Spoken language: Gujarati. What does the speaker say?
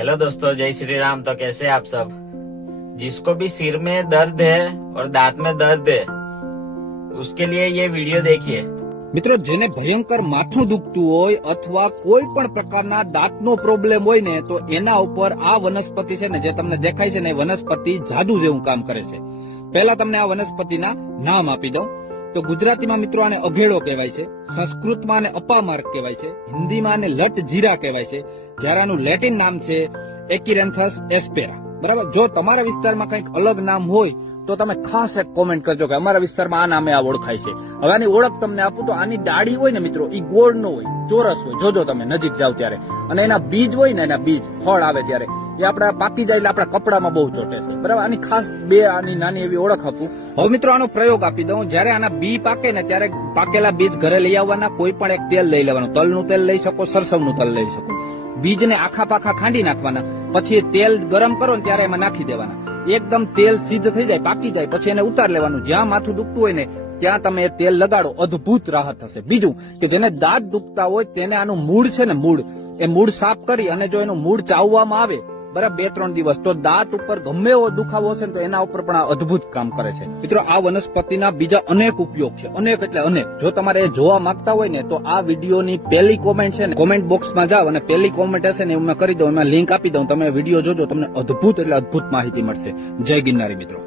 हेलो दोस्तों, जय श्री राम। तो कैसे आप सब? जिसको भी सिर में दर्द है और दांत में दर्द है, उसके लिए ये वीडियो देखिए। મિત્રો, જેને ભયંકર માથું દુખતું હોય અથવા કોઈ પણ પ્રકારના દાંતનો પ્રોબ્લેમ હોય ને, તો એના ઉપર આ વનસ્પતિ છે ને, જે તમને દેખાય છે ને, એ વનસ્પતિ જાદુ જેવું કામ કરે છે. પહેલા તમને આ વનસ્પતિના નામ આપી દઉં તો ગુજરાતીમાં મિત્રો આને અઘેડો કહેવાય છે, સંસ્કૃતમાં આને અપામાર્ક કહેવાય છે, હિન્દીમાં આને લટ જીરા કહેવાય છે, જ્યારે આનું લેટિન નામ છે એકિરેન્થસ એસ્પેરા. બરાબર. જો તમારા વિસ્તારમાં કંઈક અલગ નામ હોય તો તમે ખાસ એક કોમેન્ટ કરજો કે અમારા વિસ્તારમાં આ નામે આ ઓળખાય છે. હવે આની ઓળખ તમને આપું તો આની ડાળી હોય ને મિત્રો, એ ગોળ ન હોય, ચોરસ હોય. જોજો તમે નજીક જાવ ત્યારે. અને એના બીજ હોય ને, એના બીજ ફળ આવે ત્યારે એ આપણા પાકી જાય એટલે આપણા કપડામાં બહુ ચોટે છે. બરાબર. આની ખાસ આની નાની એવી ઓળખ આપું. હવે મિત્રો આનો પ્રયોગ આપી દઉં. જયારે આના બી પાકે ને ત્યારે પાકેલા બીજ ઘરે લઈ આવવાના, કોઈ પણ એક તેલ લઈ લેવાનું. તલનું તેલ લઈ શકો, સરસવનું તેલ લઈ શકો. બીજને આખા પાખા ખાંડી નાખવાના. પછી તેલ ગરમ કરો ને ત્યારે એમાં નાખી દેવાના. એકદમ તેલ સિદ્ધ થઈ જાય, પાકી જાય, પછી એને ઉતાર લેવાનું. જ્યાં માથું દુખતું હોય ને ત્યાં તમે એ તેલ લગાડો, અદ્ભુત રાહત થશે. બીજું કે જેને દાંત દુખતા હોય તેને આનું મૂળ છે ને, મૂળ સાફ કરી અને જો એનું મૂળ ચાવવામાં આવે બરાબર 2-3 દિવસ, તો દાંત ઉપર ગમે એવો દુખાવો હશે ને તો એના ઉપર પણ આ અદ્ભુત કામ કરે છે. મિત્રો, આ વનસ્પતિના બીજા અનેક ઉપયોગ છે, અનેક એટલે અનેક. જો તમારે એ જોવા માંગતા હોય ને તો આ વિડીયોની પહેલી કોમેન્ટ છે ને, કોમેન્ટ બોક્સમાં જાઓ અને પહેલી કોમેન્ટ હશે ને હું કરી દઉં, એમાં લિંક આપી દઉં. તમે વિડીયો જોજો, તમને અદ્ભુત એટલે અદ્ભુત માહિતી મળશે. જય ગિરનારી મિત્રો.